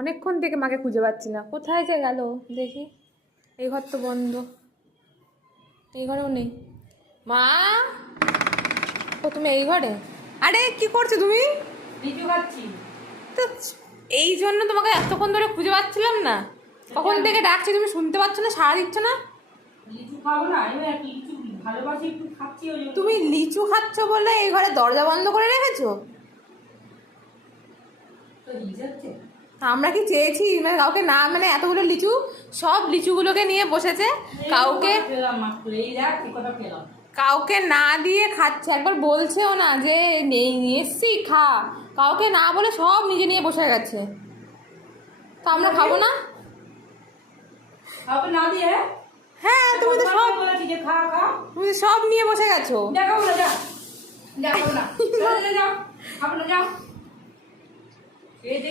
অনেকক্ষণ থেকে মাকে খুঁজে পাচ্ছি না, কোথায় যে গেল দেখি। এই ঘর তো বন্ধ, এই ঘরেও নেই। মা, ও তুমি এই ঘরে? আরে কি করছো তুমি? লিচু খাচ্ছি। তো এই জন্য তোমাকে এতক্ষণ ধরে খুঁজে পাচ্ছিলাম না। কখন থেকে ডাকছি, তুমি শুনতে পাচ্ছ না, সাড়া দিচ্ছ না। লিচু খাবো না, এবার লিচু ভালোবাসি একটু খাচ্ছি ওই জন্য। তুমি লিচু খাচ্ছ বলে এই ঘরে দরজা বন্ধ করে রেখেছো? তো লিচাচ্ছে আমরা কি চেয়েছি মানে কাউকে না, মানে এতগুলো লিচু, সব লিচুগুলোকে নিয়ে বসেছে, কাউকে পেলাম মাত্র, এই দেখ কি কথা পেলাম। কাউকে না দিয়ে খাচ্ছে, একবার বলছেও না যে নেই নিয়ে এসছি খা, কাউকে না বলে সব নিজে নিয়ে বসে গেছে। তো আমরা খাবো না? খাবে না দিয়ে? হ্যাঁ, তুমি তো সব বলেছি যে খা খা। তুমি তো সব নিয়ে বসে গেছো। দেখাবো না, যা দেখাবো না, যাও খাবো না, যাও এই দিকে